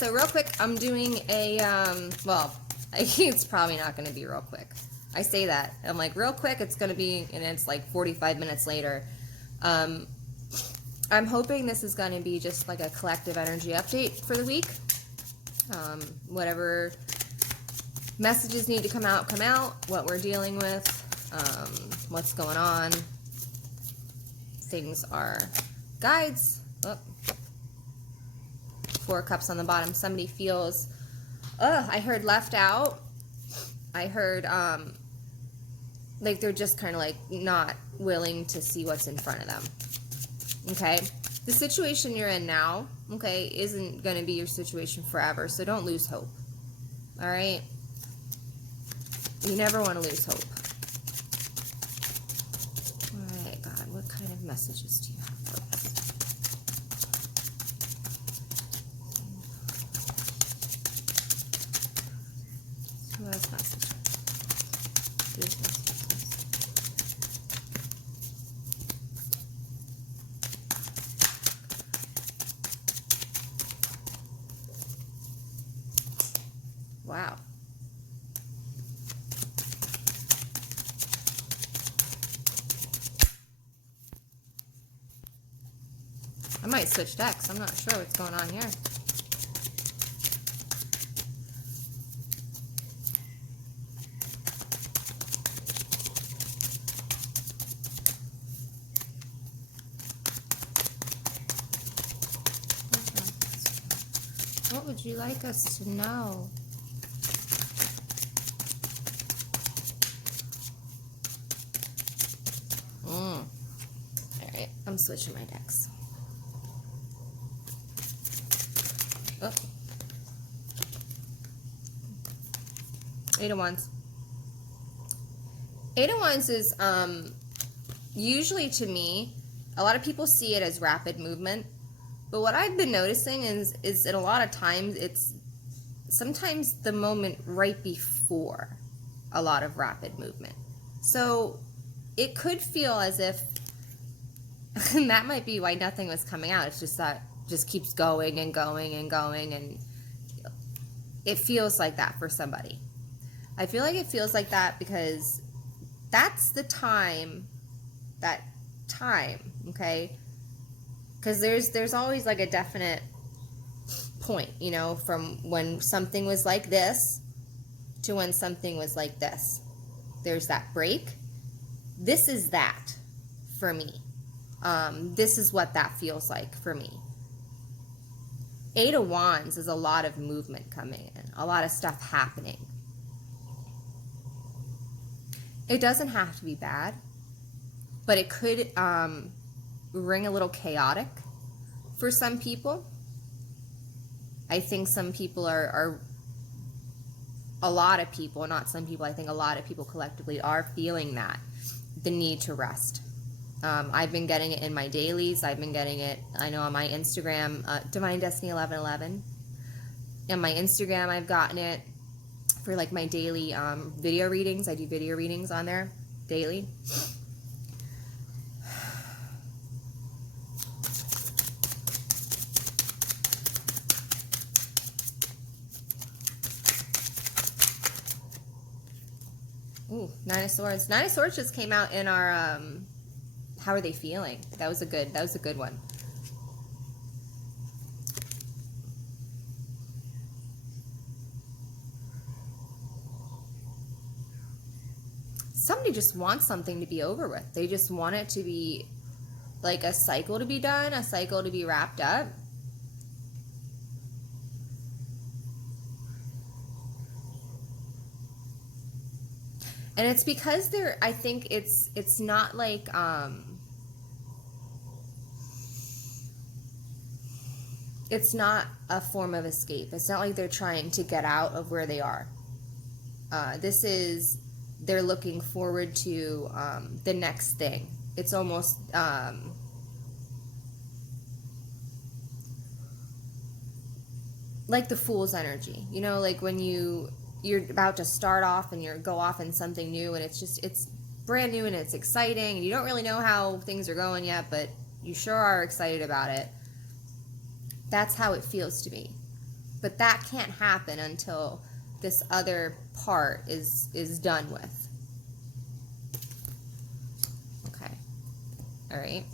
so real quick, I'm doing a, well, it's probably not going to be real quick. I say that. I'm like, real quick, it's going to be, and it's like 45 minutes later. I'm hoping this is going to be just like a collective energy update for the week. Whatever messages need to come out, what we're dealing with, what's going on. Things are guides. Oh. 4 cups on the bottom. Somebody feels, I heard left out. I heard, like they're just kind of like not willing to see what's in front of them. Okay? The situation you're in now, okay, isn't going to be your situation forever, so don't lose hope. All right? You never want to lose hope. All right, God, what kind of messages do you have for us? Who has messages? Who's messages? Wow. I might switch decks. I'm not sure what's going on here. What would you like us to know? Alright, I'm switching my decks. Oh. 8 of Wands. 8 of Wands is, usually to me, a lot of people see it as rapid movement. But what I've been noticing is that a lot of times it's sometimes the moment right before a lot of rapid movement. So it could feel as if, and that might be why nothing was coming out. It's just that just keeps going and going and going, and it feels like that for somebody. I feel like it feels like that because that's the time, okay? Because there's always like a definite point, you know, from when something was like this to when something was like this. There's that break. This is that for me. This is what that feels like for me. 8 of Wands is a lot of movement coming in, a lot of stuff happening. It doesn't have to be bad, but it could ring a little chaotic for some people. I think some people are a lot of people, not some people, I think a lot of people collectively are feeling that, the need to rest. I've been getting it in my dailies. I've been getting it, I know on my Instagram, Divine Destiny 1111. On my Instagram, I've gotten it for like my daily video readings. I do video readings on there daily. Ooh, 9 of Swords. 9 of Swords just came out in our, how are they feeling? That was a good one. Somebody just wants something to be over with. They just want it to be like a cycle to be done, a cycle to be wrapped up. And it's because they're, I think it's not like, it's not a form of escape. It's not like they're trying to get out of where they are. This is, they're looking forward to the next thing. It's almost, like the Fool's energy. You know, like when you're about to start off and you go off in something new, and it's brand new and it's exciting, and you don't really know how things are going yet, but you sure are excited about it. That's how it feels to me. But that can't happen until this other part is done with. Okay. All right.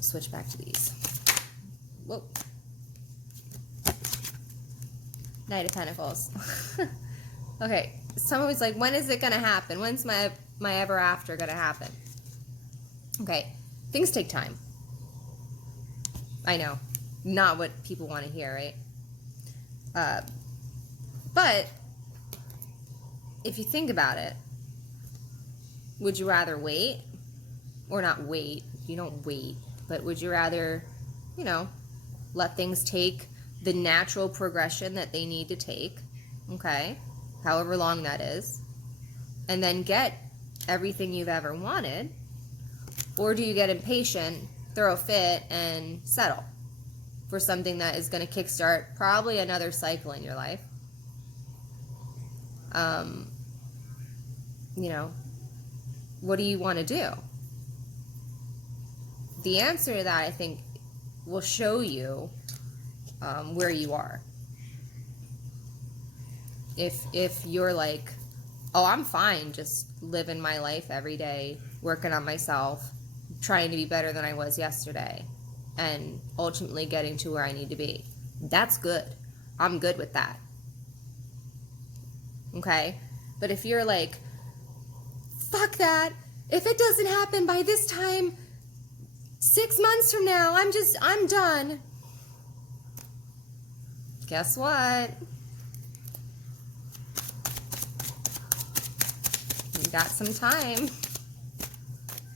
Switch back to these. Whoa. Knight of Pentacles. Okay. Someone was like, when is it going to happen? When's my ever after going to happen? Okay. Things take time. I know. Not what people want to hear, right? But if you think about it, would you rather wait or not wait? You don't wait, but would you rather, you know, let things take the natural progression that they need to take, okay, however long that is, and then get everything you've ever wanted? Or do you get impatient, throw a fit, and settle for something that is going to kickstart probably another cycle in your life? You know, what do you want to do? The answer to that, I think, will show you where you are. If you're like, oh, I'm fine just living my life every day, working on myself, trying to be better than I was yesterday, and ultimately getting to where I need to be, that's good. I'm good with that. Okay? But if you're like, fuck that, if it doesn't happen by this time, 6 months from now, I'm done. Guess what? You got some time.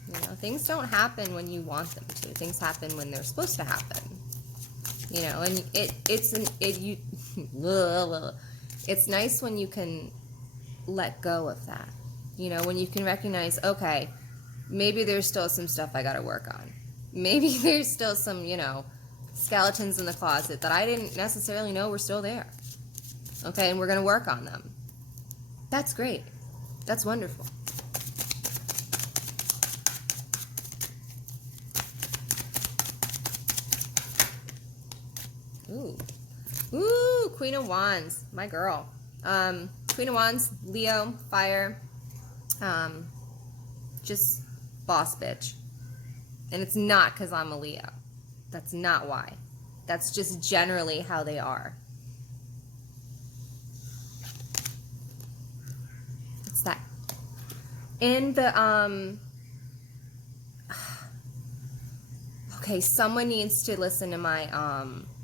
You know, things don't happen when you want them to. Things happen when they're supposed to happen. You know, and it's nice when you can let go of that. You know, when you can recognize, okay, maybe there's still some stuff I got to work on. Maybe there's still some, you know, skeletons in the closet that I didn't necessarily know were still there. Okay, and we're going to work on them. That's great. That's wonderful. Ooh, Queen of Wands, my girl. Queen of Wands, Leo, fire, just boss bitch. And it's not because I'm a Leo. That's not why. That's just generally how they are. It's that. In the, okay, someone needs to listen to my,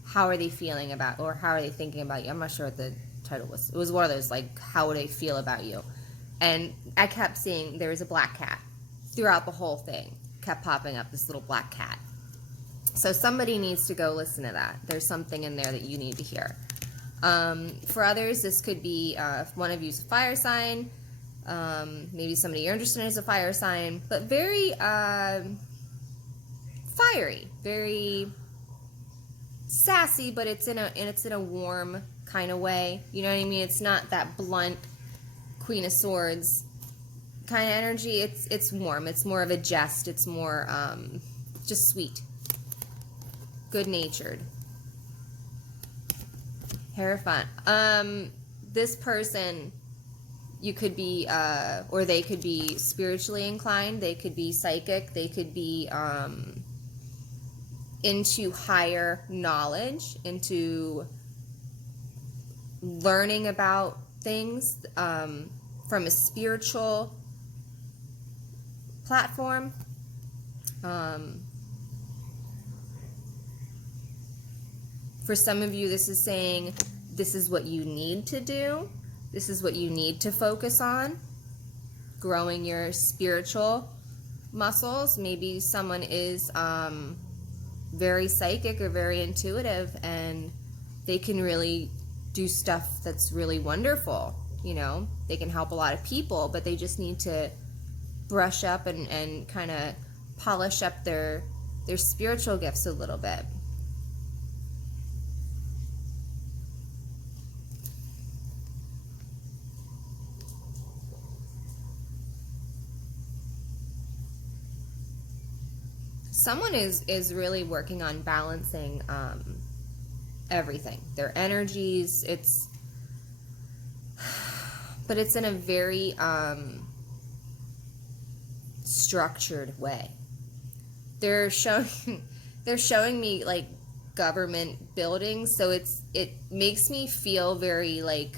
how are they feeling about, or how are they thinking about you? I'm not sure what the title was. It was one of those, like, how would they feel about you? And I kept seeing there was a black cat throughout the whole thing. Kept popping up, this little black cat. So somebody needs to go listen to that. There's something in there that you need to hear. For others, this could be if one of you is a fire sign, maybe somebody you're interested in is a fire sign, but very fiery, very sassy, but it's in a warm kind of way. You know what I mean? It's not that blunt Queen of Swords kind of energy. It's warm. It's more of a jest. It's more just sweet, good-natured. Hierophant. This person, you could be, or they could be spiritually inclined. They could be psychic. They could be into higher knowledge, into learning about things from a spiritual platform. For some of you, this is saying this is what you need to do. This is what you need to focus on. Growing your spiritual muscles. Maybe someone is very psychic or very intuitive, and they can really do stuff that's really wonderful. You know, they can help a lot of people, but they just need to brush up and kind of polish up their spiritual gifts a little bit. Someone is really working on balancing everything, their energies. But it's in a very structured way. They're showing me like government buildings, so it makes me feel very like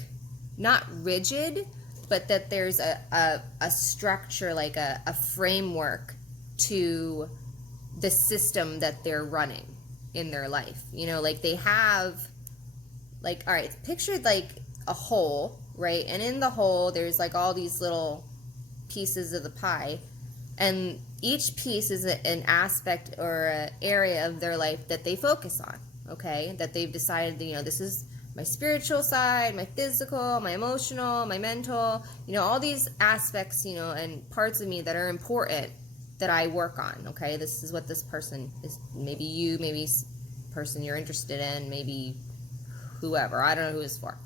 not rigid, but that there's a structure, like a framework to the system that they're running in their life. You know, like they have, like, all right, picture like a hole, right? And in the hole, there's like all these little pieces of the pie, and each piece is an aspect or an area of their life that they focus on, okay? That they've decided, you know, this is my spiritual side, my physical, my emotional, my mental, you know, all these aspects, you know, and parts of me that are important that I work on, okay? This is what this person is, maybe you, maybe person you're interested in, maybe whoever, I don't know who it's for,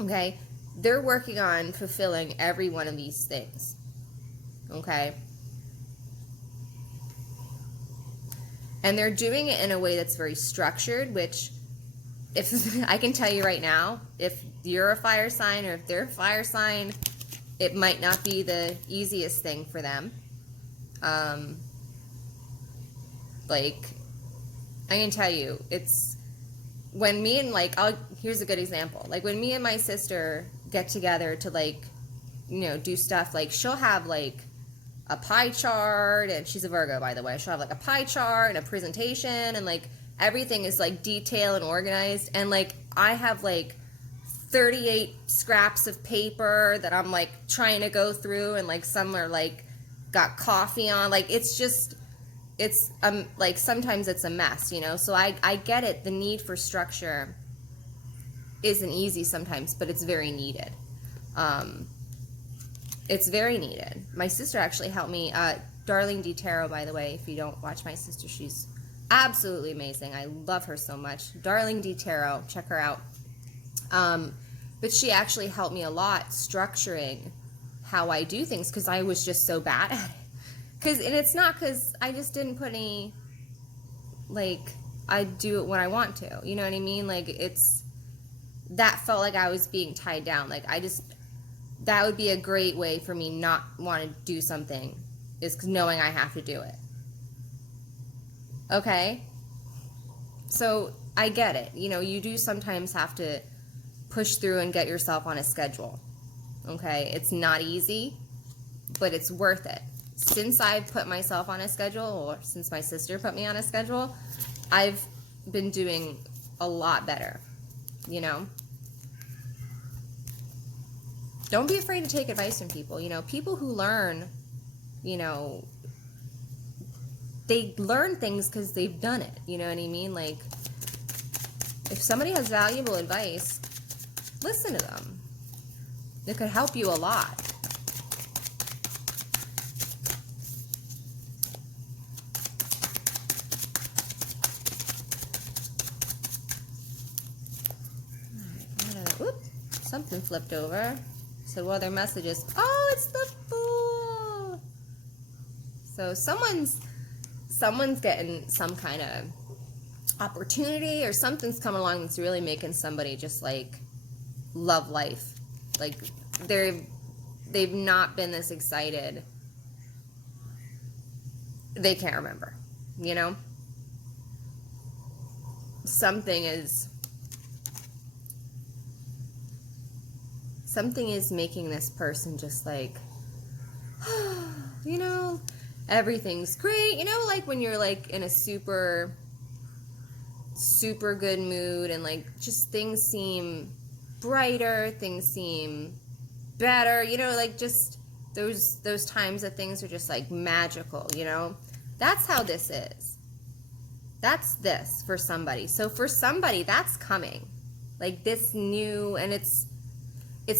okay? They're working on fulfilling every one of these things, okay? And they're doing it in a way that's very structured, which, if I can tell you right now, if you're a fire sign or if they're a fire sign, it might not be the easiest thing for them. Like, I can tell you, it's when me and like, here's a good example. Like when me and my sister get together to like, you know, do stuff, like she'll have like a pie chart, and she's a Virgo, by the way. She'll have like a pie chart and a presentation, and like everything is like detailed and organized. And like I have like 38 scraps of paper that I'm like trying to go through, and like some are like got coffee on. Like it's just, it's like sometimes it's a mess, you know. So I get it. The need for structure isn't easy sometimes, but it's very needed. It's very needed. My sister actually helped me. Darling D. Tarot, by the way, if you don't watch my sister, she's absolutely amazing. I love her so much. Darling D. Tarot, check her out. But she actually helped me a lot structuring how I do things, because I was just so bad at it. And it's not because I just didn't put any, like, I do it when I want to. You know what I mean? Like, that felt like I was being tied down. Like, that would be a great way for me not want to do something, is knowing I have to do it. Okay? So I get it. You know, you do sometimes have to push through and get yourself on a schedule. Okay? It's not easy, but it's worth it. Since I've put myself on a schedule, or since my sister put me on a schedule, I've been doing a lot better, you know? Don't be afraid to take advice from people. You know, people who learn, you know, they learn things because they've done it. You know what I mean? Like, if somebody has valuable advice, listen to them. It could help you a lot. Whoop, something flipped over. So what other messages? Oh, it's the Fool. So someone's getting some kind of opportunity, or something's coming along that's really making somebody just like love life. Like they've not been this excited. They can't remember, you know? Something is making this person just like, you know, everything's great. You know, like when you're like in a super good mood, and like just things seem brighter, things seem better, you know, like just those times that things are just like magical, you know? That's how this is. That's this for somebody. So for somebody, that's coming. Like this new, and it's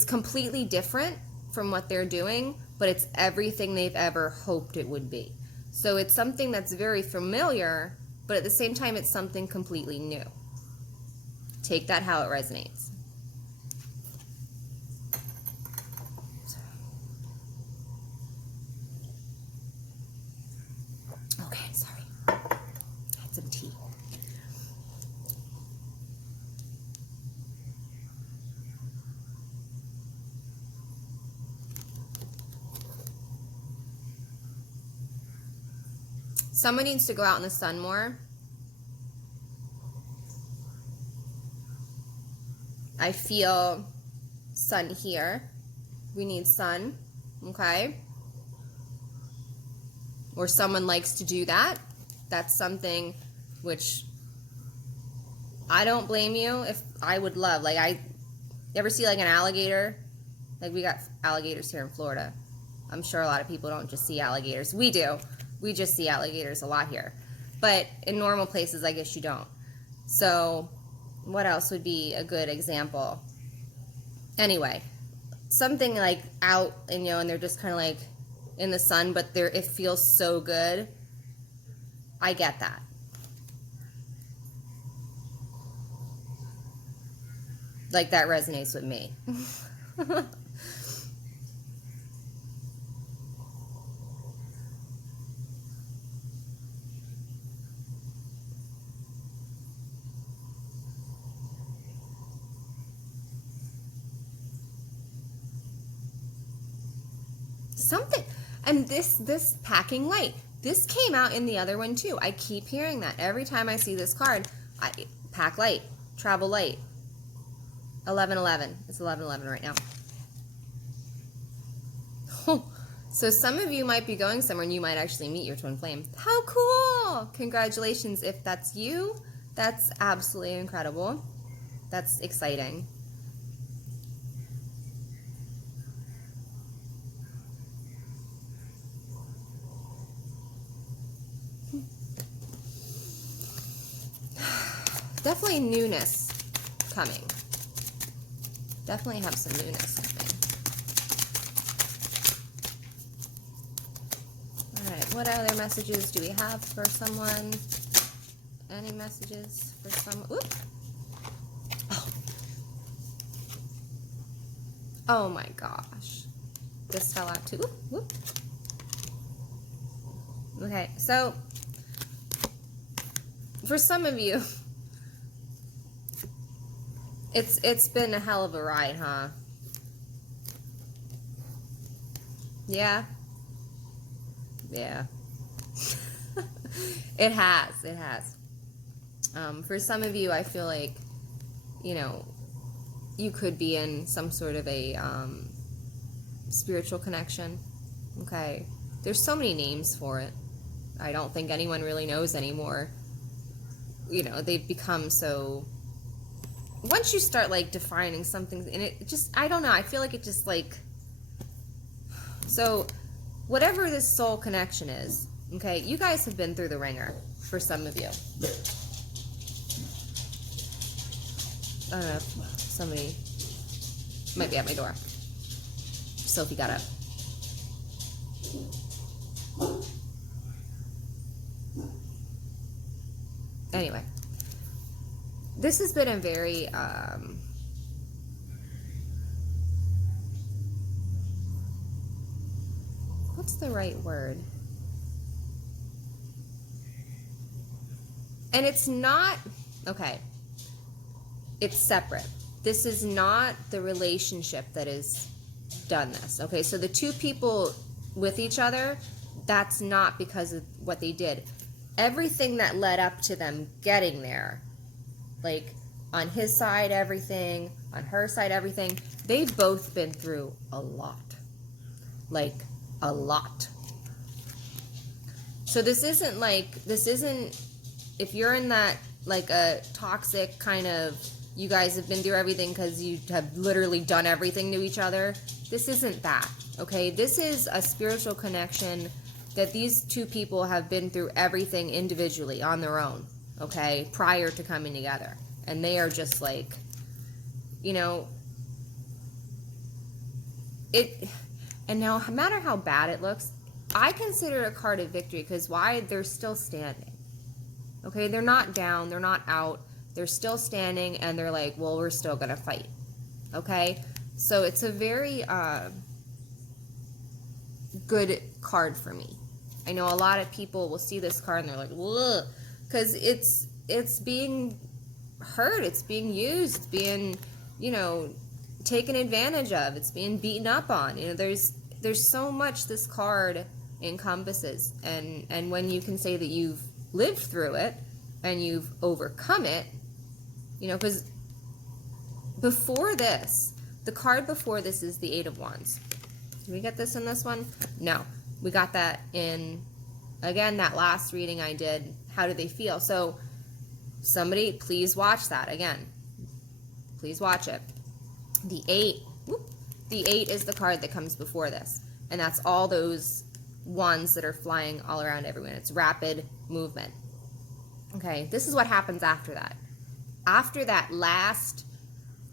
completely different from what they're doing, but it's everything they've ever hoped it would be. So it's something that's very familiar, but at the same time, it's something completely new. Take that how it resonates. Okay, sorry. I had some tea. Someone needs to go out in the sun more. I feel sun here. We need sun, okay? Or someone likes to do that. That's something which I don't blame you. If I would love, like, I ever see like an alligator? Like, we got alligators here in Florida. I'm sure a lot of people don't just see alligators. We do. We just see alligators a lot here. But in normal places, I guess you don't. So what else would be a good example? Anyway, something like out and, you know, and they're just kind of like in the sun, but it feels so good. I get that. Like, that resonates with me. Something, and this packing light, this came out in the other one too. I keep hearing that every time I see this card. Pack light, travel light. 1111. It's 1111 right now. So some of you might be going somewhere and you might actually meet your twin flame. How cool! Congratulations if that's you. That's absolutely incredible. That's exciting. Definitely newness coming. Definitely have some newness coming. Alright, what other messages do we have for someone? Any messages for someone? Oop. Oh my gosh. This fell out too. Whoop, whoop. Okay, so for some of you, it's been a hell of a ride, huh? Yeah. Yeah. It has. For some of you, I feel like, you know, you could be in some sort of a spiritual connection. Okay. There's so many names for it. I don't think anyone really knows anymore. You know, they've become so... Once you start, like, defining something, and it just, I don't know, I feel like it just, like... So, whatever this soul connection is, okay, you guys have been through the ringer, for some of you. I don't know, somebody might be at my door. Sophie got up. Anyway, this has been a very what's the right word? And it's not, okay, it's separate. This is not the relationship that has done this. Okay, so the two people with each other, that's not because of what they did. Everything that led up to them getting there, like on his side everything, on her side everything, they've both been through a lot. Like, a lot. So this isn't, if you're in that, like, a toxic kind of, you guys have been through everything because you have literally done everything to each other, this isn't that, okay? This is a spiritual connection that these two people have been through everything individually on their own, okay, prior to coming together. And they are just like, you know, and now no matter how bad it looks, I consider it a card of victory because why? They're still standing, okay? They're not down, they're not out, they're still standing, and they're like, well, we're still gonna fight, okay? So it's a very good card for me. I know a lot of people will see this card and they're like, ugh, because it's being hurt, it's being used, it's being, you know, taken advantage of, it's being beaten up on. You know, there's so much this card encompasses. And when you can say that you've lived through it and you've overcome it, you know, because before this, the card before this is the Eight of Wands. Did we get this in this one? No. We got that in, again, that last reading I did. How do they feel? So somebody, please watch that again. Please watch it. The 8, the 8 is the card that comes before this. And that's all those wands that are flying all around everyone. It's rapid movement. Okay, this is what happens after that. After that last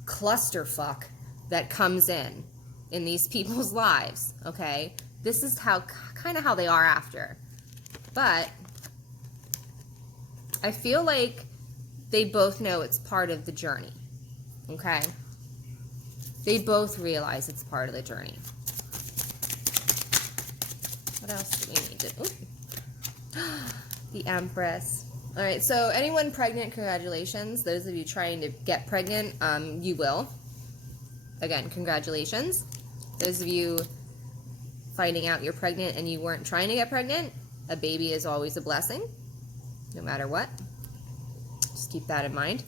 clusterfuck that comes in these people's lives, okay, this is how kind of how they are after. But I feel like they both know it's part of the journey, okay? They both realize it's part of the journey. What else do we need to... Ooh. The Empress. All right, so anyone pregnant, congratulations. Those of you trying to get pregnant, you will. Again, congratulations. Those of you finding out you're pregnant and you weren't trying to get pregnant, a baby is always a blessing, no matter what. Just keep that in mind.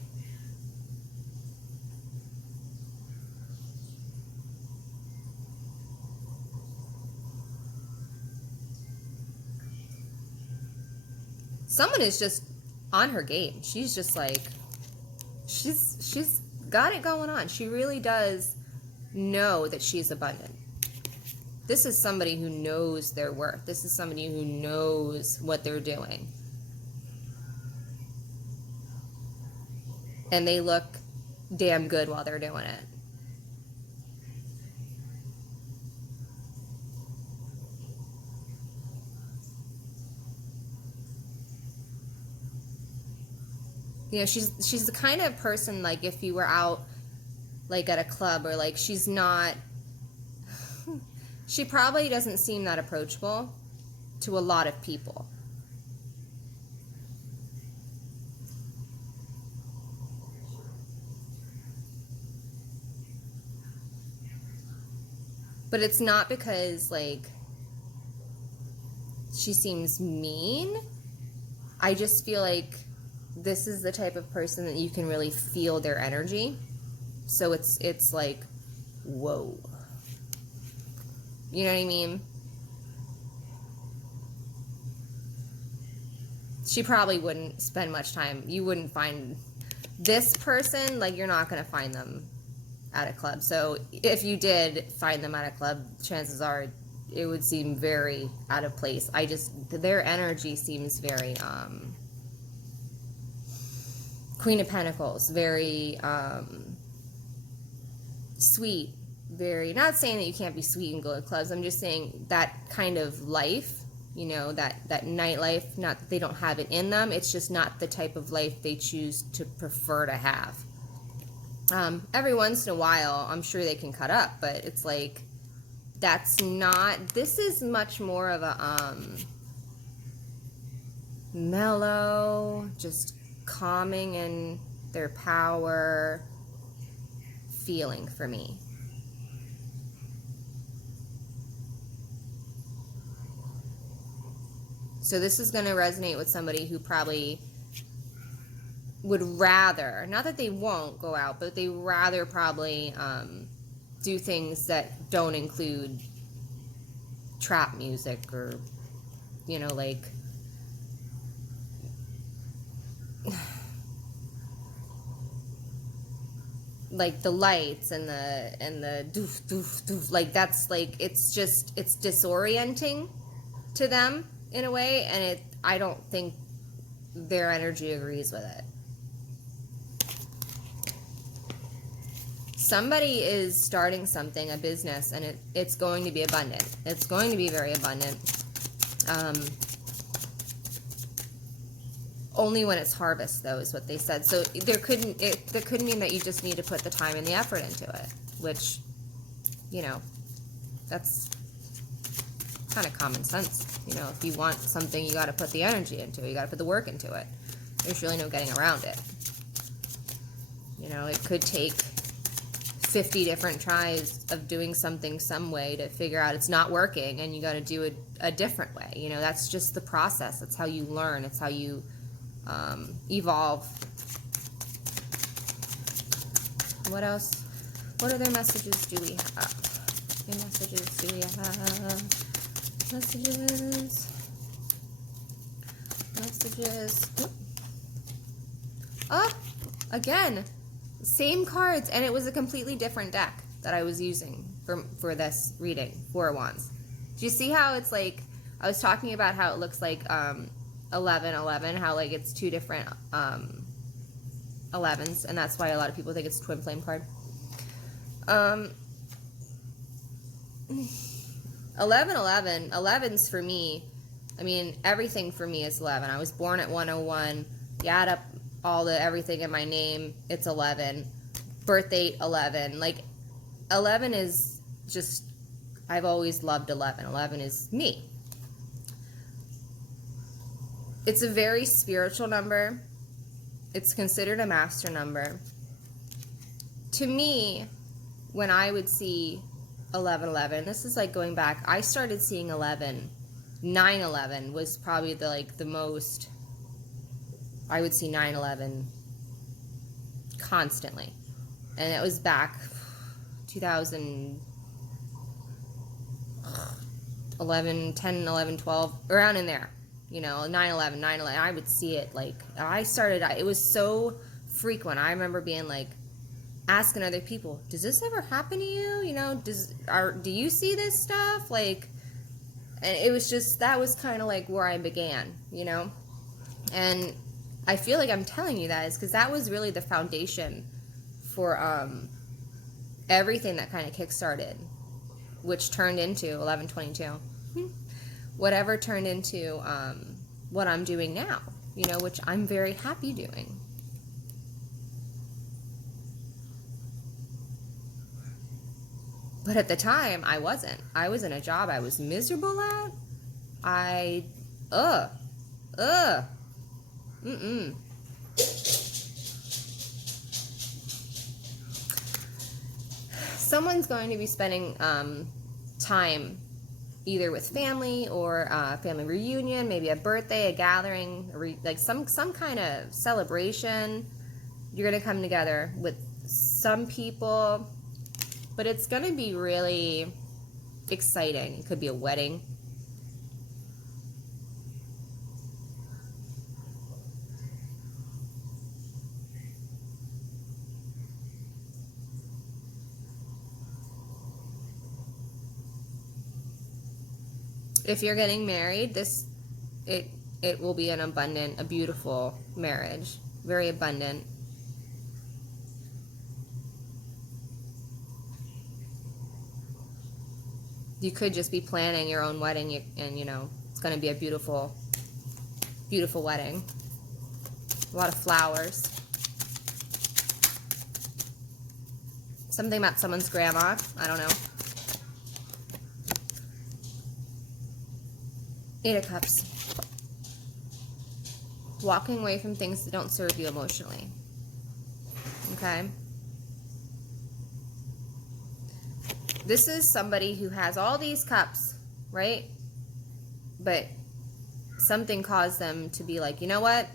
Someone is just on her game. She's just like, she's got it going on. She really does know that she's abundant. This is somebody who knows their worth. This is somebody who knows what they're doing. And they look damn good while they're doing it. You know, she's the kind of person, like, if you were out, like, at a club, or, like, she's not, she probably doesn't seem that approachable to a lot of people. But it's not because, like, she seems mean. I just feel like this is the type of person that you can really feel their energy. So it's like, whoa. You know what I mean? She probably wouldn't spend much time. You wouldn't find this person, like, you're not going to find them at a club. So if you did find them at a club, chances are it would seem very out of place. Their energy seems very, Queen of Pentacles, very sweet, very, not saying that you can't be sweet and go to clubs, I'm just saying that kind of life, you know, that nightlife, not that they don't have it in them, it's just not the type of life they choose to prefer to have. Every once in a while, I'm sure they can cut up, but it's like, that's not, this is much more of a mellow, just calming in their power feeling for me. So this is going to resonate with somebody who probably would rather, not that they won't go out, but they rather probably do things that don't include trap music or, you know, like, like the lights and the doof doof doof, like, that's like, it's disorienting to them in a way, and I don't think their energy agrees with it. Somebody is starting something, a business, and it's going to be abundant. It's going to be very abundant. Only when it's harvest, though, is what they said. So there could mean that you just need to put the time and the effort into it, which, you know, that's kind of common sense. You know, if you want something, you got to put the energy into it. You got to put the work into it. There's really no getting around it. You know, it could take 50 different tries of doing something some way to figure out it's not working, and you got to do it a different way. You know, that's just the process. That's how you learn. It's how you evolve. What else? What other messages do we have? What messages do we have? Messages. Oh, again, same cards, and it was a completely different deck that I was using for this reading, Four of Wands. Do you see how it's like, I was talking about how it looks like 11, how like it's two different 11s, and that's why a lot of people think it's a twin flame card. 11's for me, I mean, everything for me is 11. I was born at 101. You add up all the everything in my name, it's 11. Birth date, 11. Like, 11 is just, I've always loved 11. 11 is me. It's a very spiritual number. It's considered a master number. To me, when I would see 11, this is like going back, I started seeing 11. 9/11 was probably the most, I would see 9/11 constantly. And it was back 2011, 10, 11, 12, around in there. You know, 9/11, I would see it like, it was so frequent. I remember being like, asking other people, does this ever happen to you? You know, do you see this stuff? Like, and it was just, that was kind of like where I began, you know? And I feel like I'm telling you that is because that was really the foundation for everything that kind of kickstarted, which turned into 11/22. Whatever turned into what I'm doing now, you know, which I'm very happy doing. But at the time, I wasn't. I was in a job I was miserable at. Someone's going to be spending time either with family or a family reunion, maybe a birthday, a gathering, like some kind of celebration. You're going to come together with some people, but it's going to be really exciting. It could be a wedding. If you're getting married, it will be an abundant, a beautiful marriage. Very abundant. You could just be planning your own wedding, and, you know, it's going to be a beautiful, beautiful wedding. A lot of flowers. Something about someone's grandma. I don't know. 8 of Cups. Walking away from things that don't serve you emotionally. Okay? This is somebody who has all these cups, right? But something caused them to be like, you know what?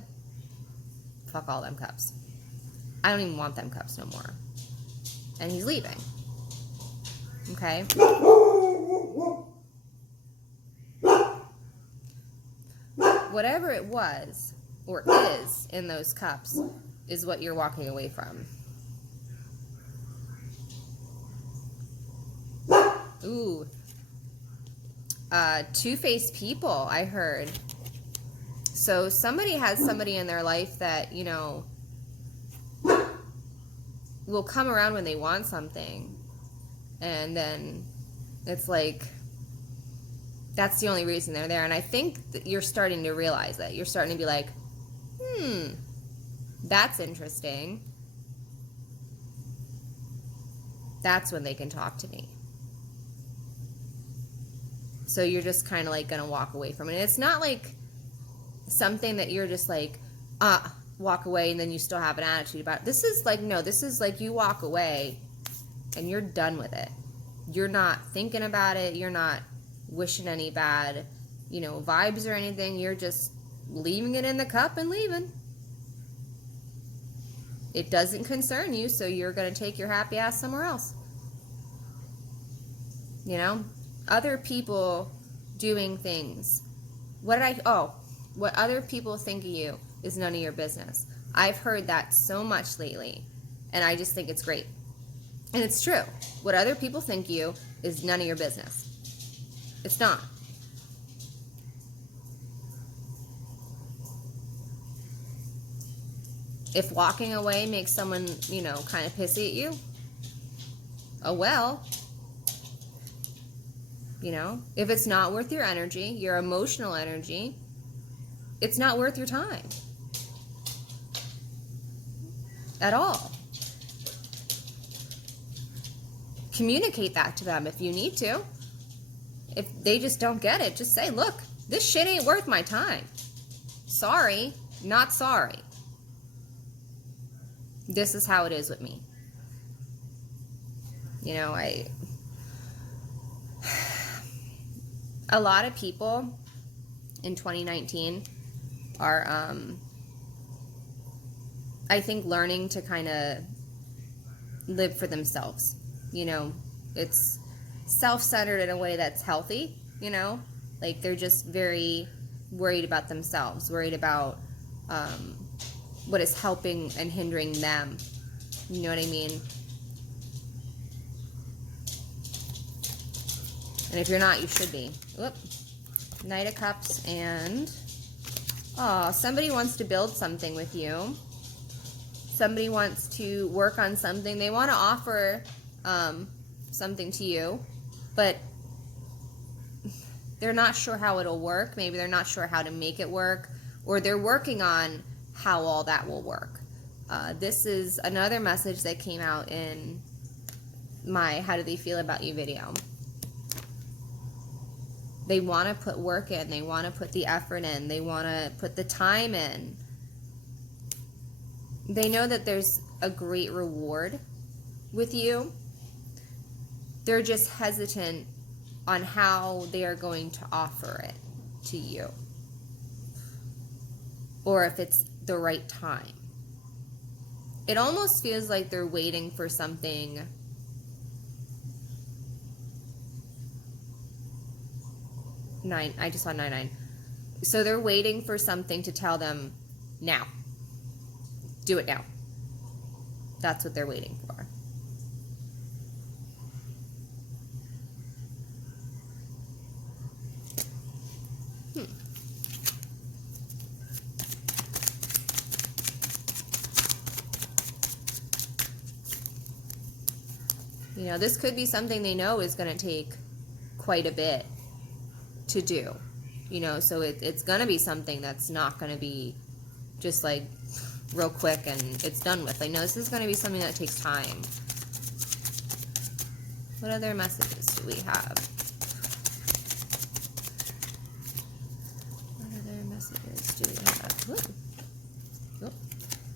Fuck all them cups. I don't even want them cups no more. And he's leaving. Okay? Whatever it was, or is, in those cups, is what you're walking away from. Ooh. Two-faced people, I heard. So somebody has somebody in their life that, you know, will come around when they want something. And then it's like, that's the only reason they're there. And I think that you're starting to realize that. You're starting to be like, that's interesting. That's when they can talk to me. So you're just kind of like going to walk away from it. And it's not like something that you're just like, walk away and then you still have an attitude about it. This is like, no, this is like you walk away and you're done with it. You're not thinking about it. You're not wishing any bad, vibes or anything. You're just leaving it in the cup and leaving. It doesn't concern you, so you're going to take your happy ass somewhere else. Other people doing things. What other people think of you is none of your business. I've heard that so much lately, and I just think it's great. And it's true. What other people think of you is none of your business. It's not. If walking away makes someone, kind of pissy at you, oh well. If it's not worth your energy, your emotional energy, it's not worth your time. At all. Communicate that to them if you need to. If they just don't get it, just say, look, this shit ain't worth my time. Sorry, not sorry. This is how it is with me. A lot of people in 2019 are, I think, learning to kind of live for themselves. It's self-centered in a way that's healthy, like they're just very worried about themselves, worried about what is helping and hindering them. You know what I mean? And if you're not, you should be. Whoop. Knight of Cups and... somebody wants to build something with you. Somebody wants to work on something. They want to offer something to you, but they're not sure how it'll work. Maybe they're not sure how to make it work, or they're working on how all that will work. This is another message that came out in my How Do They Feel About You video. They want to put work in. They want to put the effort in. They want to put the time in. They know that there's a great reward with you. They're just hesitant on how they are going to offer it to you, or if it's the right time. It almost feels like they're waiting for something. I just saw 9-9. So they're waiting for something to tell them, now. Do it now. That's what they're waiting for. This could be something they know is going to take quite a bit to do. So it's going to be something that's not going to be just like real quick and it's done with. No, this is going to be something that takes time. What other messages do we have? What other messages do we have? Ooh. Ooh.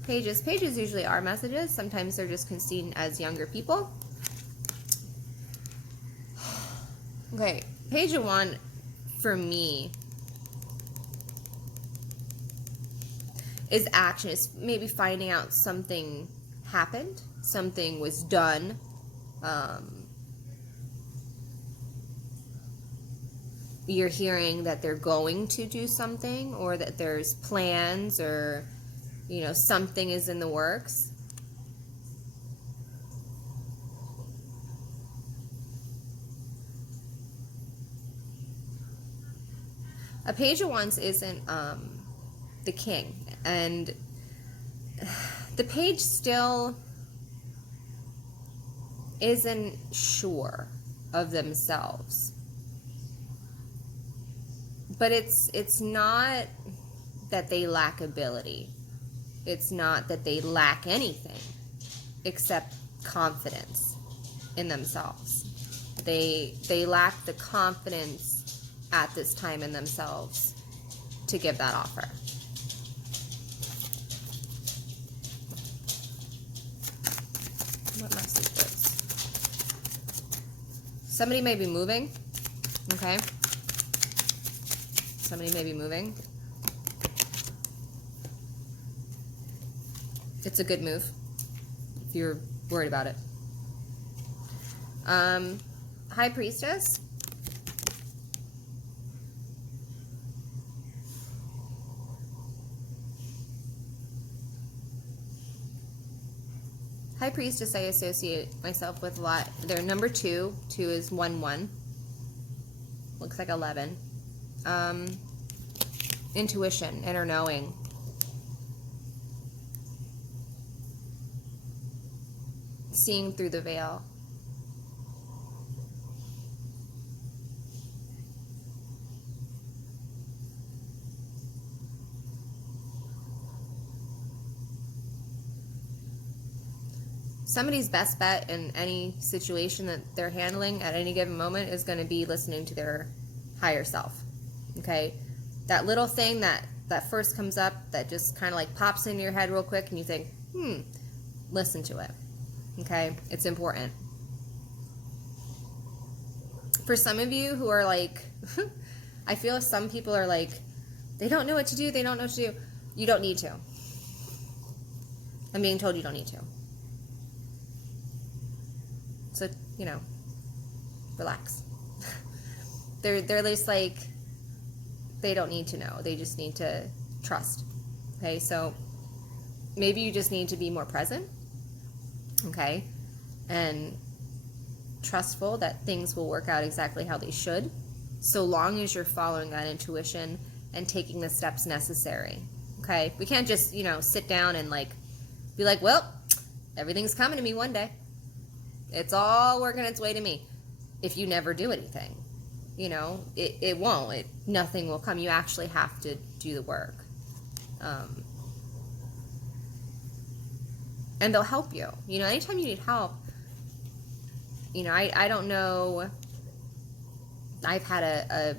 Pages. Pages usually are messages. Sometimes they're just seen as younger people. Okay, page of one for me is action. It's maybe finding out something happened, something was done. You're hearing that they're going to do something, or that there's plans, or something is in the works. A page of wands isn't the king, and the page still isn't sure of themselves. But it's not that they lack ability. It's not that they lack anything except confidence in themselves. They lack the confidence at this time in themselves to give that offer. What messages? Somebody may be moving, okay? Somebody may be moving. It's a good move if you're worried about it. High Priestess. High Priestess, I associate myself with a lot. They're number 2. 2 is 1-1. Looks like 11. Intuition, inner knowing. Seeing through the veil. Somebody's best bet in any situation that they're handling at any given moment is going to be listening to their higher self. Okay? That little thing that first comes up that just kind of like pops into your head real quick and you think, listen to it. Okay? It's important. For some of you who are like, I feel some people are like, they don't know what to do, they don't know what to do. You don't need to. I'm being told you don't need to. So, relax. They're just like, they don't need to know. They just need to trust. Okay, so maybe you just need to be more present. Okay, and trustful that things will work out exactly how they should, so long as you're following that intuition and taking the steps necessary. Okay, we can't just, sit down and be like, well, everything's coming to me one day. It's all working its way to me. If you never do anything, it won't. Nothing will come. You actually have to do the work. And they'll help you. Anytime you need help, I don't know. I've had a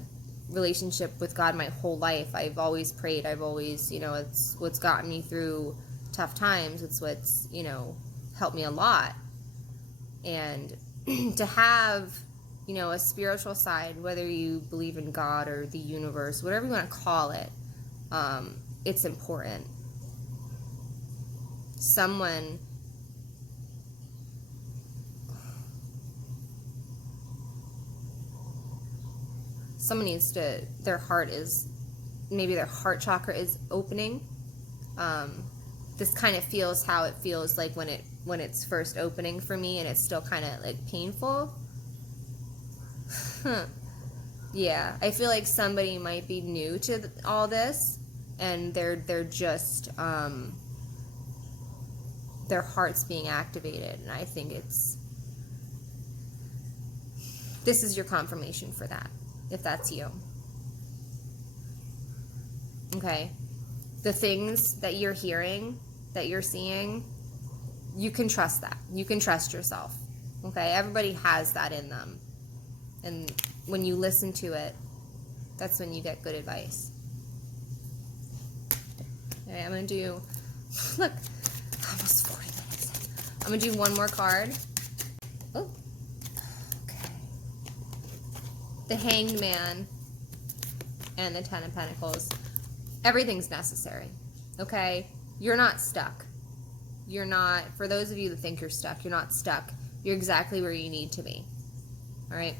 relationship with God my whole life. I've always prayed. I've always, it's what's gotten me through tough times. It's what's, helped me a lot. And to have, a spiritual side, whether you believe in God or the universe, whatever you want to call it, it's important. Someone needs to, their heart is, maybe their heart chakra is opening. This kind of feels how it feels like when it's first opening for me, and it's still kind of like painful. Yeah, I feel like somebody might be new to all this, and they're just their heart's being activated, and I think this is your confirmation for that, if that's you. Okay, the things that you're hearing, that you're seeing, you can trust that. You can trust yourself. Okay, everybody has that in them. And when you listen to it, that's when you get good advice. Okay, I'm going to do, look, almost 40 minutes. I'm going to do one more card. Oh, okay. The Hanged Man and the Ten of Pentacles. Everything's necessary, okay? You're not stuck. You're not, for those of you that think you're stuck, you're not stuck. You're exactly where you need to be, all right?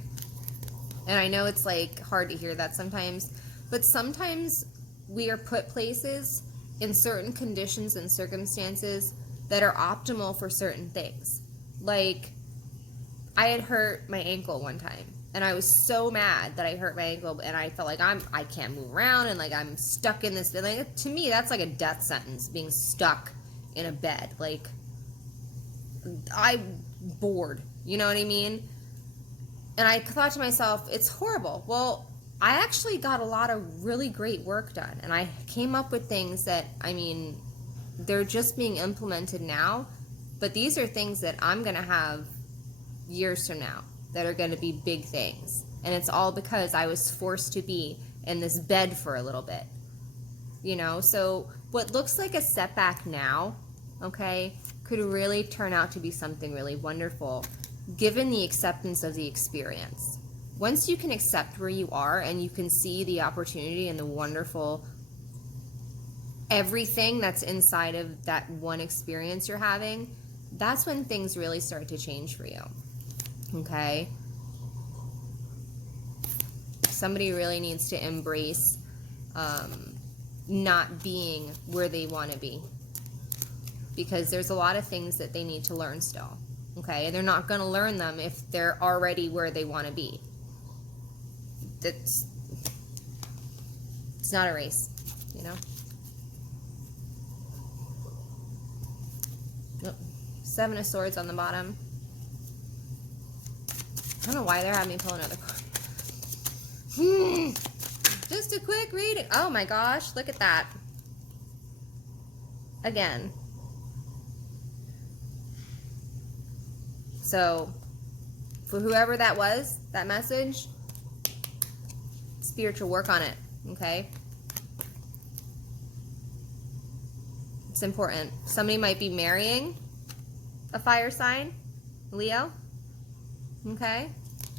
And I know it's hard to hear that sometimes, but sometimes we are put places in certain conditions and circumstances that are optimal for certain things. Like, I had hurt my ankle one time, and I was so mad that I hurt my ankle, and I felt like I can't move around, and I'm stuck in this. To me, that's like a death sentence, being stuck in a bed. I'm bored. You know what I mean? And I thought to myself, it's horrible. Well, I actually got a lot of really great work done, and I came up with things that, they're just being implemented now, but these are things that I'm going to have years from now that are going to be big things. And it's all because I was forced to be in this bed for a little bit. So what looks like a setback now, okay, could really turn out to be something really wonderful given the acceptance of the experience. Once you can accept where you are and you can see the opportunity and the wonderful everything that's inside of that one experience you're having, that's when things really start to change for you. Okay? Somebody really needs to embrace not being where they want to be, because there's a lot of things that they need to learn still. Okay? And they're not going to learn them if they're already where they want to be. It's not a race, you know? Oh, Seven of Swords on the bottom. I don't know why they're having me pull another card. Just a quick reading. Oh my gosh, look at that. Again. So, for whoever that was, that message, spiritual work on it, okay? It's important. Somebody might be marrying a fire sign, Leo, okay?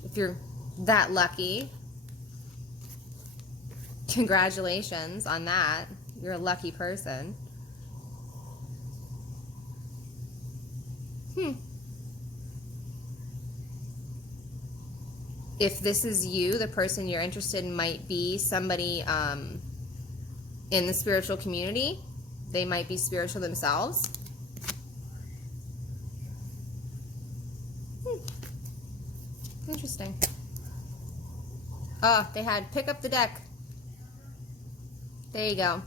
If you're that lucky, congratulations on that. You're a lucky person. If this is you, the person you're interested in might be somebody in the spiritual community. They might be spiritual themselves. Interesting. Oh, they had pick up the deck. There you go.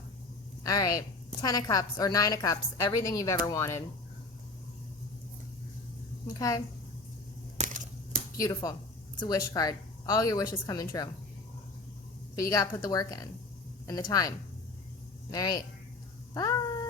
All right. 10 of Cups or 9 of Cups. Everything you've ever wanted. Okay. Beautiful. It's a wish card. All your wishes coming true. But you got to put the work in and the time. All right. Bye.